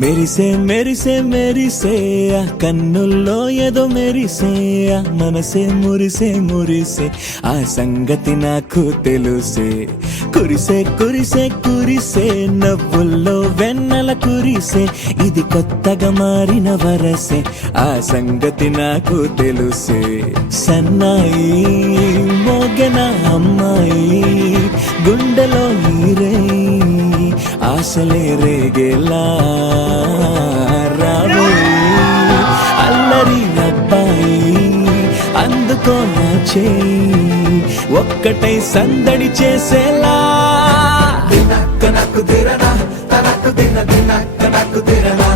మెరిసే మెరిసే మెరిసే ఆ కన్నుల్లో ఏదో మెరిసే ఆ మనసే మురిసే మురిసే ఆ సంగతి నాకు తెలుసే కురిసే కురిసే కురిసే నవ్వుల్లో వెన్నెల కురిసే ఇది కొత్తగా మారిన వరసే ఆ సంగతి నాకు తెలుసే సన్నాయి మోగెన అమ్మాయి గుండెలో ఈరే ఆశలే రేగేలా రావోయి అల్లరి అబ్బాయి అందుకో నా చేయి ఒక్కటై సందడి చేసేలా దినక్క నాకు దిరనా తనకు దిన దినక్క నాకు దిరనా